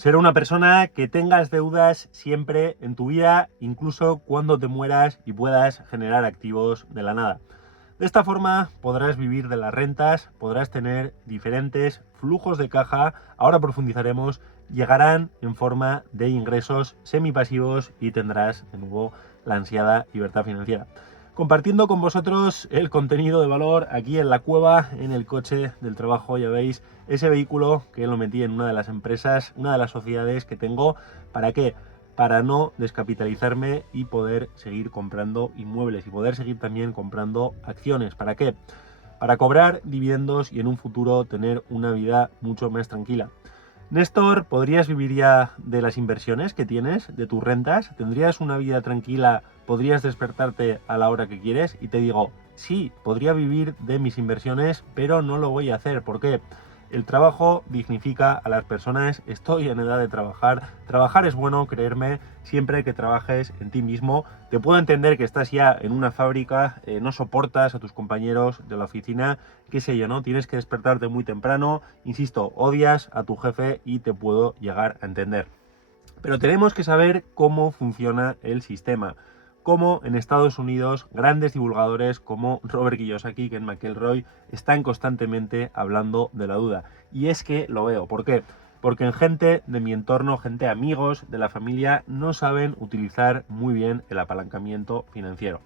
Ser una persona que tengas deudas siempre en tu vida, incluso cuando te mueras y puedas generar activos de la nada. De esta forma podrás vivir de las rentas, podrás tener diferentes flujos de caja, ahora profundizaremos, llegarán en forma de ingresos semipasivos y tendrás de nuevo la ansiada libertad financiera. Compartiendo con vosotros el contenido de valor aquí en la cueva, en el coche del trabajo, ya veis, ese vehículo que lo metí en una de las empresas, una de las sociedades que tengo. ¿Para qué? Para no descapitalizarme y poder seguir comprando inmuebles y poder seguir también comprando acciones. ¿Para qué? Para cobrar dividendos y en un futuro tener una vida mucho más tranquila. Néstor, ¿podrías vivir ya de las inversiones que tienes, de tus rentas? ¿Tendrías una vida tranquila? ¿Podrías despertarte a la hora que quieres? Y te digo, sí, podría vivir de mis inversiones, pero no lo voy a hacer. ¿Por qué? El trabajo dignifica a las personas, estoy en edad de trabajar, trabajar es bueno, creerme, siempre que trabajes en ti mismo. Te puedo entender que estás ya en una fábrica, no soportas a tus compañeros de la oficina, qué sé yo, ¿no? Tienes que despertarte muy temprano, insisto, odias a tu jefe y te puedo llegar a entender. Pero tenemos que saber cómo funciona el sistema. Cómo en Estados Unidos grandes divulgadores como Robert Kiyosaki, Ken McElroy, están constantemente hablando de la duda. Y es que lo veo. ¿Por qué? Porque en gente de mi entorno, gente amigos de la familia, no saben utilizar muy bien el apalancamiento financiero.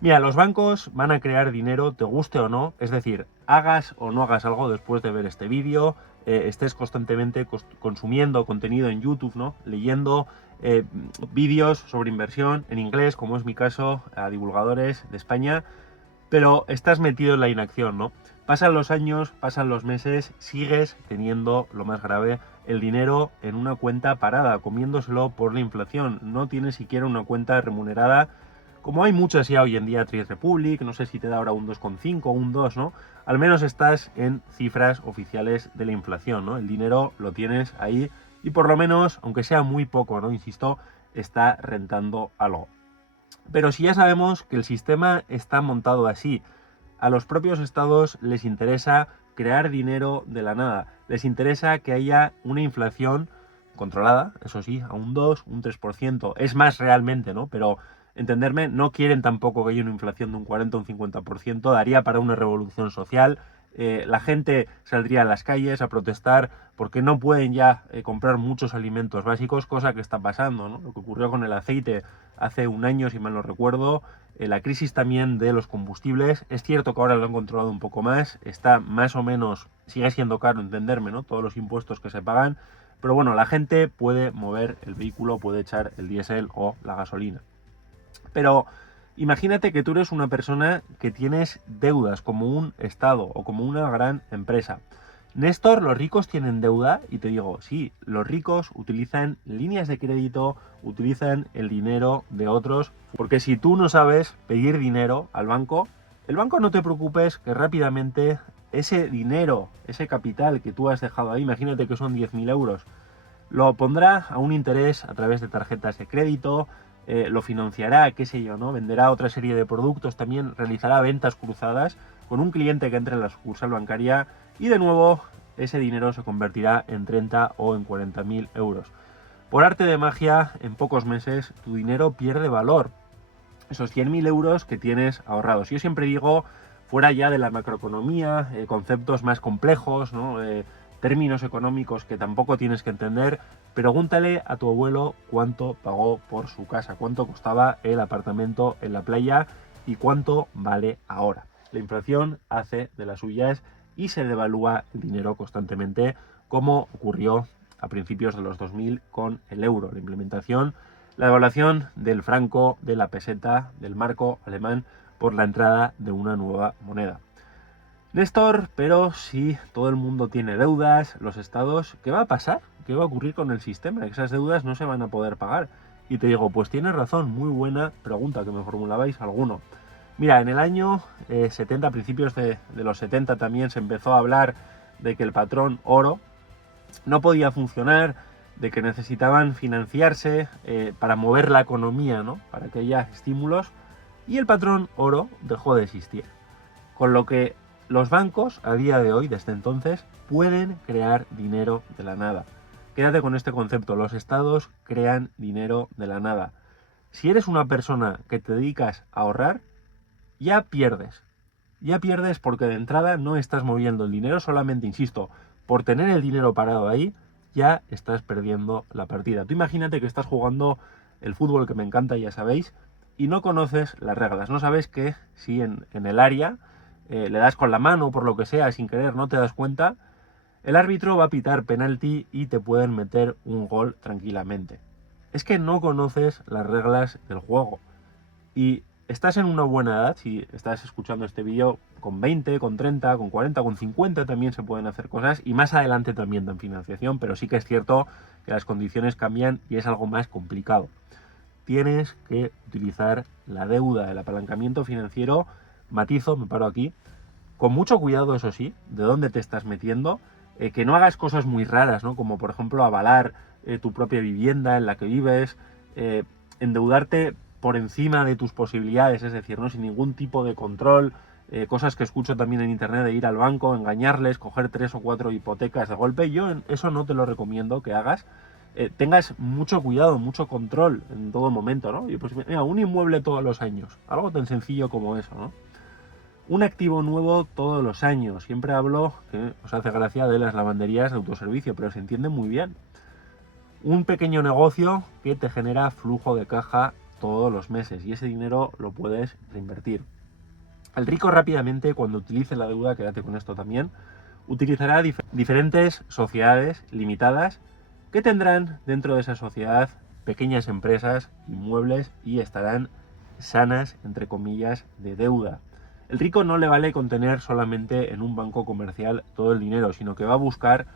Mira, los bancos van a crear dinero, te guste o no, es decir, hagas o no hagas algo después de ver este vídeo, estés constantemente consumiendo contenido en YouTube, ¿no? Leyendo vídeos sobre inversión en inglés, como es mi caso, a divulgadores de España, pero estás metido en la inacción, ¿no? Pasan los años, pasan los meses, sigues teniendo, lo más grave, el dinero en una cuenta parada, comiéndoselo por la inflación, no tienes siquiera una cuenta remunerada. Como hay muchas ya hoy en día, Trade Republic, no sé si te da ahora un 2,5 o un 2, ¿no? Al menos estás en cifras oficiales de la inflación, ¿no? El dinero lo tienes ahí y por lo menos, aunque sea muy poco, ¿no? Insisto, está rentando algo. Pero si ya sabemos que el sistema está montado así, a los propios estados les interesa crear dinero de la nada, les interesa que haya una inflación controlada, eso sí, a un 2, un 3%, es más realmente, ¿no? Pero entenderme, no quieren tampoco que haya una inflación de un 40 o un 50%, daría para una revolución social. La gente saldría a las calles a protestar porque no pueden ya comprar muchos alimentos básicos, cosa que está pasando, ¿no? Lo que ocurrió con el aceite hace un año, si mal no recuerdo, la crisis también de los combustibles. Es cierto que ahora lo han controlado un poco más, está más o menos, sigue siendo caro entenderme, ¿no? Todos los impuestos que se pagan, pero bueno, la gente puede mover el vehículo, puede echar el diésel o la gasolina. Pero imagínate que tú eres una persona que tienes deudas como un Estado o como una gran empresa. Néstor, ¿los ricos tienen deuda? Y te digo, sí, los ricos utilizan líneas de crédito, utilizan el dinero de otros, porque si tú no sabes pedir dinero al banco, el banco no te preocupes que rápidamente ese dinero, ese capital que tú has dejado ahí, imagínate que son 10.000 euros, lo pondrá a un interés a través de tarjetas de crédito, lo financiará, qué sé yo, ¿no? Venderá otra serie de productos, también realizará ventas cruzadas con un cliente que entre en la sucursal bancaria y de nuevo ese dinero se convertirá en 30 o en 40.000 euros. Por arte de magia, en pocos meses tu dinero pierde valor. Esos 100.000 euros que tienes ahorrados. Yo siempre digo, fuera ya de la macroeconomía, conceptos más complejos, ¿no? Términos económicos que tampoco tienes que entender, pregúntale a tu abuelo cuánto pagó por su casa, cuánto costaba el apartamento en la playa y cuánto vale ahora. La inflación hace de las suyas y se devalúa el dinero constantemente, como ocurrió a principios de los 2000 con el euro. La implementación, la devaluación del franco, de la peseta, del marco alemán por la entrada de una nueva moneda. Néstor, pero si todo el mundo tiene deudas, los estados, ¿qué va a pasar? ¿Qué va a ocurrir con el sistema? Esas deudas no se van a poder pagar. Y te digo, pues tienes razón, muy buena pregunta que me formulabais alguno. Mira, en el año 70, a principios de los 70 también se empezó a hablar de que el patrón oro no podía funcionar, de que necesitaban financiarse para mover la economía, ¿no? Para que haya estímulos, y el patrón oro dejó de existir. Con lo que los bancos a día de hoy, desde entonces, pueden crear dinero de la nada. Quédate con este concepto, los estados crean dinero de la nada. Si eres una persona que te dedicas a ahorrar, ya pierdes. Ya pierdes porque de entrada no estás moviendo el dinero, solamente, insisto, por tener el dinero parado ahí, ya estás perdiendo la partida. Tú imagínate que estás jugando el fútbol, que me encanta, ya sabéis, y no conoces las reglas. No sabes que si en el área le das con la mano, por lo que sea, sin querer, no te das cuenta, el árbitro va a pitar penalti y te pueden meter un gol tranquilamente. Es que no conoces las reglas del juego. Y estás en una buena edad, si estás escuchando este vídeo, con 20, con 30, con 40, con 50 también se pueden hacer cosas, y más adelante también dan financiación, pero sí que es cierto que las condiciones cambian y es algo más complicado. Tienes que utilizar la deuda, el apalancamiento financiero, matizo, me paro aquí, con mucho cuidado, eso sí, de dónde te estás metiendo, que no hagas cosas muy raras, ¿no? Como por ejemplo avalar tu propia vivienda en la que vives, endeudarte por encima de tus posibilidades, es decir, ¿no? Sin ningún tipo de control, cosas que escucho también en internet de ir al banco, engañarles, coger 3 o 4 hipotecas de golpe. Yo eso no te lo recomiendo que hagas. Tengas mucho cuidado, mucho control en todo momento, ¿no? Y pues mira, un inmueble todos los años, algo tan sencillo como eso, ¿no? Un activo nuevo todos los años. Siempre hablo, que os hace gracia, de las lavanderías de autoservicio, pero se entiende muy bien. Un pequeño negocio que te genera flujo de caja todos los meses y ese dinero lo puedes reinvertir. El rico rápidamente, cuando utilice la deuda, quédate con esto también, utilizará diferentes sociedades limitadas que tendrán dentro de esa sociedad pequeñas empresas, inmuebles y estarán sanas, entre comillas, de deuda. El rico no le vale contener solamente en un banco comercial todo el dinero, sino que va a buscar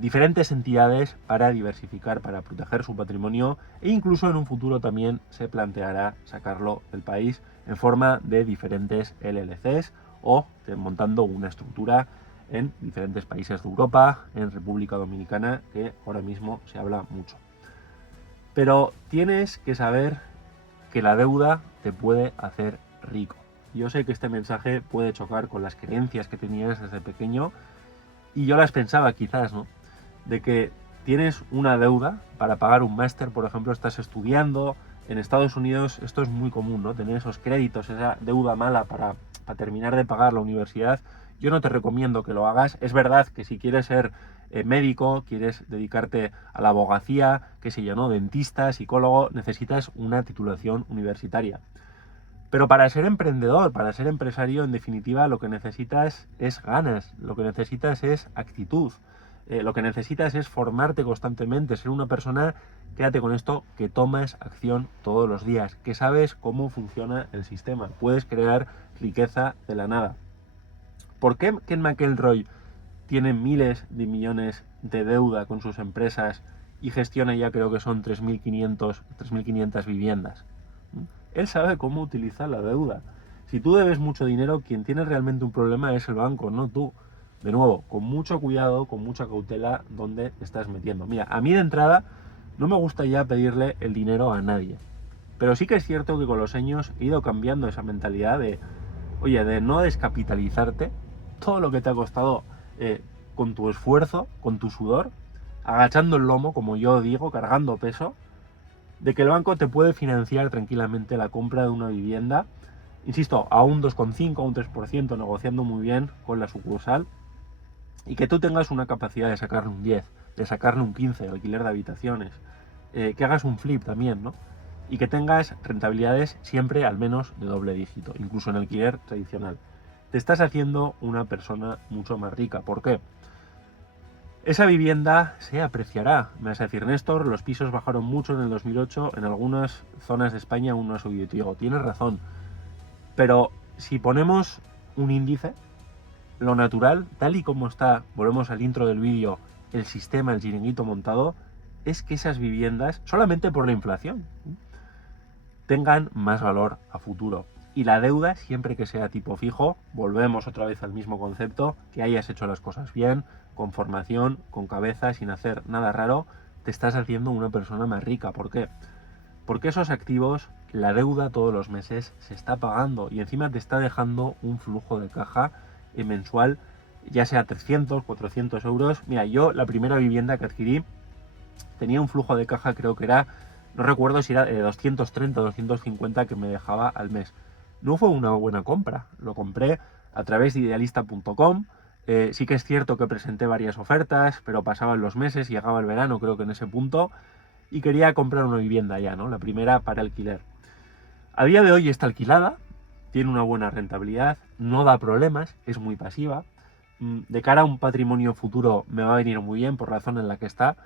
diferentes entidades para diversificar, para proteger su patrimonio e incluso en un futuro también se planteará sacarlo del país en forma de diferentes LLCs o montando una estructura en diferentes países de Europa, en República Dominicana, que ahora mismo se habla mucho. Pero tienes que saber que la deuda te puede hacer rico. Yo sé que este mensaje puede chocar con las creencias que tenías desde pequeño y yo las pensaba quizás, ¿no? De que tienes una deuda para pagar un máster, por ejemplo, estás estudiando. En Estados Unidos esto es muy común, ¿no? Tener esos créditos, esa deuda mala para terminar de pagar la universidad. Yo no te recomiendo que lo hagas. Es verdad que si quieres ser médico, quieres dedicarte a la abogacía, qué sé yo, ¿no? Dentista, psicólogo, necesitas una titulación universitaria. Pero para ser emprendedor, para ser empresario, en definitiva, lo que necesitas es ganas, lo que necesitas es actitud, lo que necesitas es formarte constantemente, ser una persona, quédate con esto, que tomas acción todos los días, que sabes cómo funciona el sistema, puedes crear riqueza de la nada. ¿Por qué Ken McElroy tiene miles de millones de deuda con sus empresas y gestiona ya creo que son 3.500 viviendas? Él sabe cómo utilizar la deuda. Si tú debes mucho dinero, quien tiene realmente un problema es el banco, no tú. De nuevo, con mucho cuidado, con mucha cautela, dónde te estás metiendo. Mira, a mí de entrada no me gusta ya pedirle el dinero a nadie. Pero sí que es cierto que con los años he ido cambiando esa mentalidad de, oye, de no descapitalizarte, todo lo que te ha costado con tu esfuerzo, con tu sudor, agachando el lomo, como yo digo, cargando peso, de que el banco te puede financiar tranquilamente la compra de una vivienda, insisto, a un 2,5, a un 3%, negociando muy bien con la sucursal, y que tú tengas una capacidad de sacarle un 10, de sacarle un 15 de alquiler de habitaciones, que hagas un flip también, ¿no? Y que tengas rentabilidades siempre al menos de doble dígito, incluso en alquiler tradicional. Te estás haciendo una persona mucho más rica. ¿Por qué? Esa vivienda se apreciará. Me vas a decir, Néstor, los pisos bajaron mucho en el 2008, en algunas zonas de España aún no ha subido. Te digo, tienes razón. Pero si ponemos un índice, lo natural, tal y como está, volvemos al intro del vídeo, el sistema, el chiringuito montado, es que esas viviendas, solamente por la inflación, tengan más valor a futuro. Y la deuda, siempre que sea tipo fijo, volvemos otra vez al mismo concepto, que hayas hecho las cosas bien, con formación, con cabeza, sin hacer nada raro, te estás haciendo una persona más rica. ¿Por qué? Porque esos activos, la deuda todos los meses se está pagando y encima te está dejando un flujo de caja mensual, ya sea 300, 400 euros. Mira, yo la primera vivienda que adquirí tenía un flujo de caja, creo que era, no recuerdo si era de 230 o 250 que me dejaba al mes. No fue una buena compra, lo compré a través de idealista.com. Sí que es cierto que presenté varias ofertas, pero pasaban los meses, llegaba el verano, creo que en ese punto, y quería comprar una vivienda ya, ¿no? La primera para alquiler. A día de hoy está alquilada, tiene una buena rentabilidad, no da problemas, es muy pasiva. De cara a un patrimonio futuro me va a venir muy bien por la zona en la que está,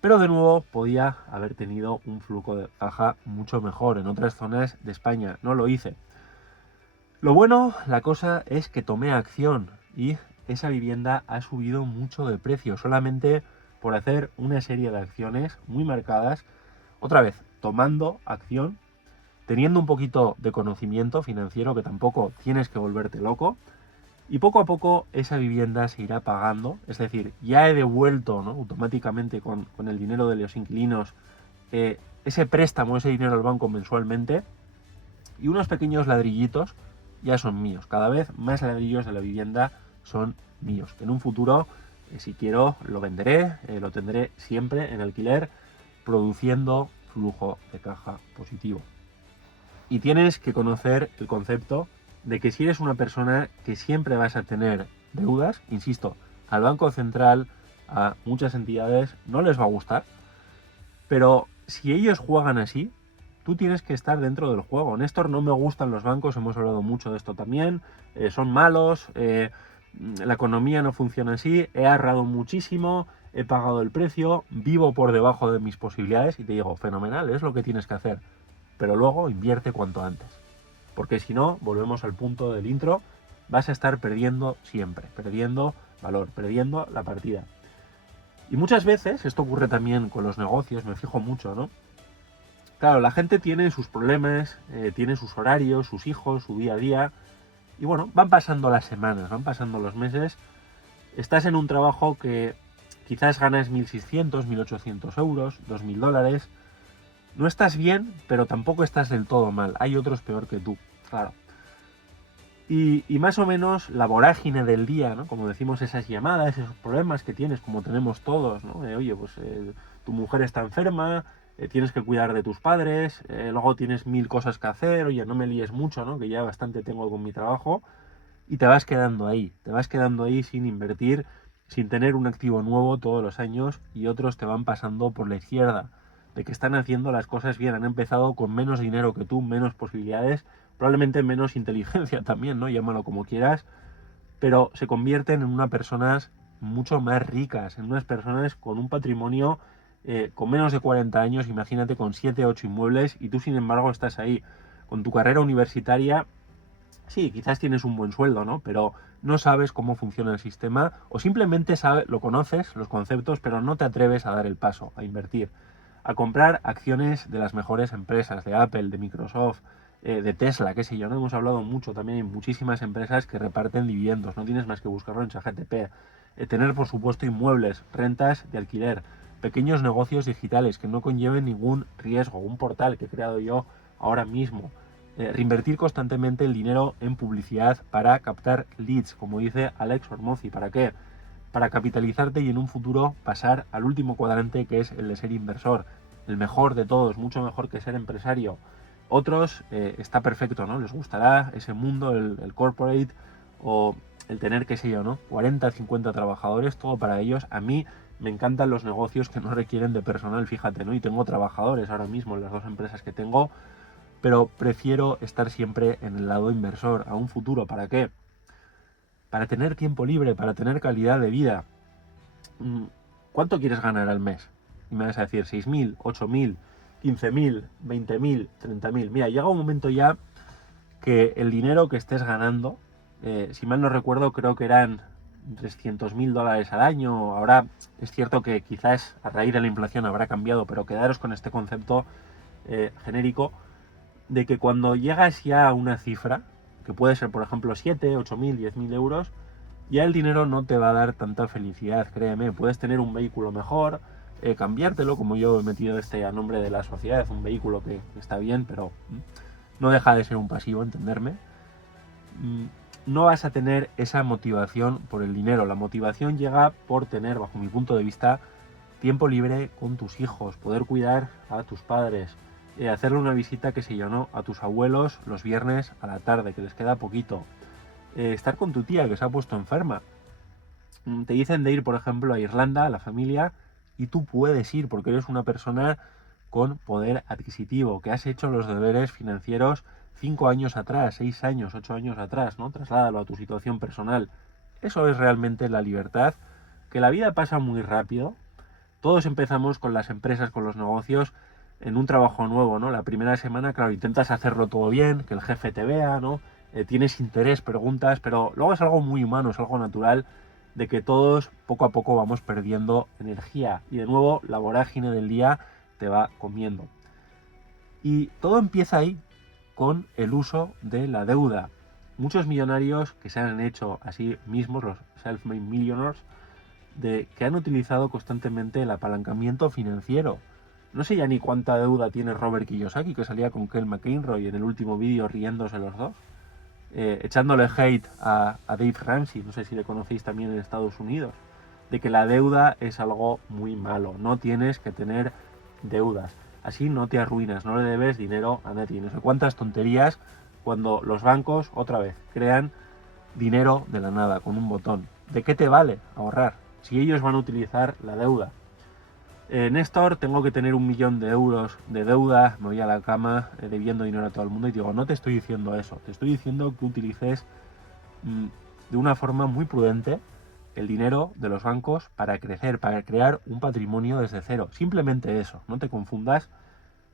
pero de nuevo podía haber tenido un flujo de caja mucho mejor en otras zonas de España. No lo hice. Lo bueno, la cosa es que tomé acción y esa vivienda ha subido mucho de precio solamente por hacer una serie de acciones muy marcadas. Otra vez, tomando acción, teniendo un poquito de conocimiento financiero, que tampoco tienes que volverte loco, y poco a poco esa vivienda se irá pagando. Es decir, ya he devuelto, ¿no?, automáticamente con el dinero de los inquilinos ese préstamo, ese dinero al banco mensualmente, y unos pequeños ladrillitos ya son míos. Cada vez más ladrillos de la vivienda son míos. En un futuro, si quiero, lo venderé, lo tendré siempre en alquiler, produciendo flujo de caja positivo. Y tienes que conocer el concepto de que si eres una persona que siempre vas a tener deudas, insisto, al Banco Central, a muchas entidades, no les va a gustar, pero si ellos juegan así, tú tienes que estar dentro del juego. Néstor, no me gustan los bancos, hemos hablado mucho de esto también, son malos, la economía no funciona así, he ahorrado muchísimo, he pagado el precio, vivo por debajo de mis posibilidades y te digo, fenomenal, es lo que tienes que hacer, pero luego invierte cuanto antes. Porque si no, volvemos al punto del intro, vas a estar perdiendo siempre, perdiendo valor, perdiendo la partida. Y muchas veces, esto ocurre también con los negocios, me fijo mucho, ¿no? Claro, la gente tiene sus problemas, tiene sus horarios, sus hijos, su día a día, y bueno, van pasando las semanas, van pasando los meses, estás en un trabajo que quizás ganas 1.600, 1.800 euros, 2.000 dólares, no estás bien, pero tampoco estás del todo mal, hay otros peor que tú, claro. Y más o menos la vorágine del día, ¿no? Como decimos, esas llamadas, esos problemas que tienes, como tenemos todos, ¿no? Oye, pues tu mujer está enferma, tienes que cuidar de tus padres, luego tienes 1.000 cosas que hacer, oye, no me líes mucho, ¿no? Que ya bastante tengo con mi trabajo, y te vas quedando ahí sin invertir, sin tener un activo nuevo todos los años, y otros te van pasando por la izquierda, de que están haciendo las cosas bien, han empezado con menos dinero que tú, menos posibilidades, probablemente menos inteligencia también, ¿no? Llámalo como quieras, pero se convierten en unas personas mucho más ricas, en unas personas con un patrimonio con menos de 40 años, imagínate con 7, 8 inmuebles, y tú sin embargo estás ahí con tu carrera universitaria. Sí, quizás tienes un buen sueldo, ¿no? Pero no sabes cómo funciona el sistema o simplemente lo conoces, los conceptos, pero no te atreves a dar el paso, a invertir, a comprar acciones de las mejores empresas, de Apple, de Microsoft, de Tesla, qué sé yo. No hemos hablado mucho, también hay muchísimas empresas que reparten dividendos, no tienes más que buscarlo en ChatGPT. Tener, por supuesto, inmuebles, rentas de alquiler, pequeños negocios digitales que no conlleven ningún riesgo, un portal que he creado yo ahora mismo. Reinvertir constantemente el dinero en publicidad para captar leads, como dice Alex Hormozzi. ¿Para qué? Para capitalizarte y en un futuro pasar al último cuadrante, que es el de ser inversor, el mejor de todos, mucho mejor que ser empresario. Otros está perfecto, ¿no? Les gustará ese mundo, el corporate, o el tener, qué sé yo, ¿no? 40, 50 trabajadores, todo para ellos. A mí me encantan los negocios que no requieren de personal, fíjate, ¿no? Y tengo trabajadores ahora mismo en las dos empresas que tengo, pero prefiero estar siempre en el lado inversor, a un futuro. ¿Para qué? Para tener tiempo libre, para tener calidad de vida. ¿Cuánto quieres ganar al mes? Y me vas a decir 6.000, 8.000, 15.000, 20.000, 30.000. Mira, llega un momento ya que el dinero que estés ganando, si mal no recuerdo, creo que eran 300.000 dólares al año. Ahora es cierto que quizás a raíz de la inflación habrá cambiado, pero quedaros con este concepto genérico de que cuando llegas ya a una cifra, que puede ser por ejemplo 7, 8.000, 10.000 euros, ya el dinero no te va a dar tanta felicidad, créeme. Puedes tener un vehículo mejor, cambiártelo, como yo he metido a nombre de la sociedad, un vehículo que está bien, pero no deja de ser un pasivo, entenderme. No vas a tener esa motivación por el dinero. La motivación llega por tener, bajo mi punto de vista, tiempo libre con tus hijos, poder cuidar a tus padres, hacerle una visita, qué sé yo, ¿no?, a tus abuelos los viernes a la tarde, que les queda poquito, estar con tu tía que se ha puesto enferma. Te dicen de ir, por ejemplo, a Irlanda, a la familia, y tú puedes ir porque eres una persona con poder adquisitivo, que has hecho los deberes financieros 5 años atrás, 6 años, 8 años atrás, ¿no? Trasládalo a tu situación personal. Eso es realmente la libertad, que la vida pasa muy rápido. Todos empezamos con las empresas, con los negocios, en un trabajo nuevo, ¿no? La primera semana, claro, intentas hacerlo todo bien, que el jefe te vea, ¿no? Tienes interés, preguntas, pero luego es algo muy humano, es algo natural, de que todos poco a poco vamos perdiendo energía y de nuevo la vorágine del día te va comiendo. Y todo empieza ahí con el uso de la deuda. Muchos millonarios que se han hecho a sí mismos, los self-made millionaires, que han utilizado constantemente el apalancamiento financiero. No sé ya ni cuánta deuda tiene Robert Kiyosaki, que salía con Kel McInroy en el último vídeo riéndose los dos, echándole hate a Dave Ramsey, no sé si le conocéis también en Estados Unidos, de que la deuda es algo muy malo, no tienes que tener deudas, así no te arruinas, no le debes dinero a nadie, no sé cuántas tonterías, cuando los bancos, otra vez, crean dinero de la nada, con un botón. ¿De qué te vale ahorrar si ellos van a utilizar la deuda? Néstor, tengo que tener 1.000.000 de euros de deuda, me voy a la cama debiendo dinero a todo el mundo, y digo, no te estoy diciendo eso, te estoy diciendo que utilices de una forma muy prudente el dinero de los bancos para crecer, para crear un patrimonio desde cero. Simplemente eso, no te confundas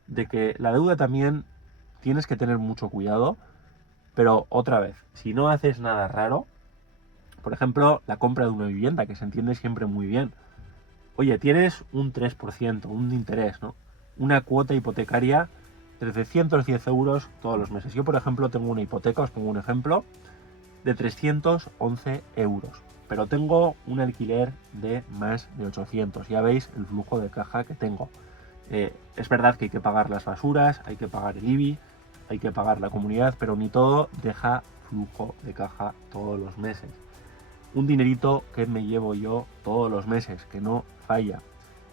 de que la deuda también tienes que tener mucho cuidado, pero otra vez, si no haces nada raro, por ejemplo, la compra de una vivienda, que se entiende siempre muy bien. Oye, tienes un 3%, un interés, ¿no? Una cuota hipotecaria de 310 euros todos los meses. Yo, por ejemplo, tengo una hipoteca, os pongo un ejemplo, de 311 euros. Pero tengo un alquiler de más de 800. Ya veis el flujo de caja que tengo. Es verdad que hay que pagar las basuras, hay que pagar el IBI, hay que pagar la comunidad, pero ni todo deja flujo de caja todos los meses. Un dinerito que me llevo yo todos los meses, que no falla.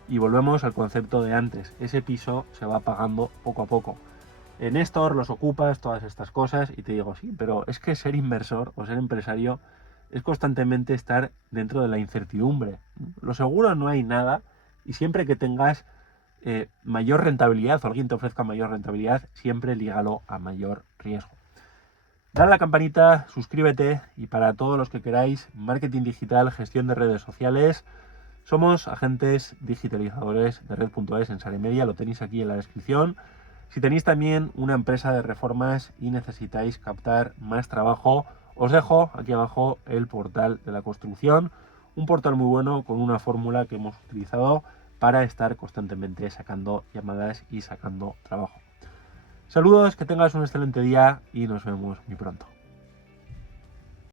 Y volvemos al concepto de antes, ese piso se va pagando poco a poco. En Néstor los ocupas, todas estas cosas, y te digo, sí, pero es que ser inversor o ser empresario es constantemente estar dentro de la incertidumbre. Lo seguro no hay nada, y siempre que tengas mayor rentabilidad o alguien te ofrezca mayor rentabilidad, siempre lígalo a mayor riesgo. Dale a la campanita, suscríbete, y para todos los que queráis marketing digital, gestión de redes sociales, somos agentes digitalizadores de Red.es en Saremedia, lo tenéis aquí en la descripción. Si tenéis también una empresa de reformas y necesitáis captar más trabajo, os dejo aquí abajo el portal de la construcción, un portal muy bueno con una fórmula que hemos utilizado para estar constantemente sacando llamadas y sacando trabajo. Saludos, que tengas un excelente día y nos vemos muy pronto.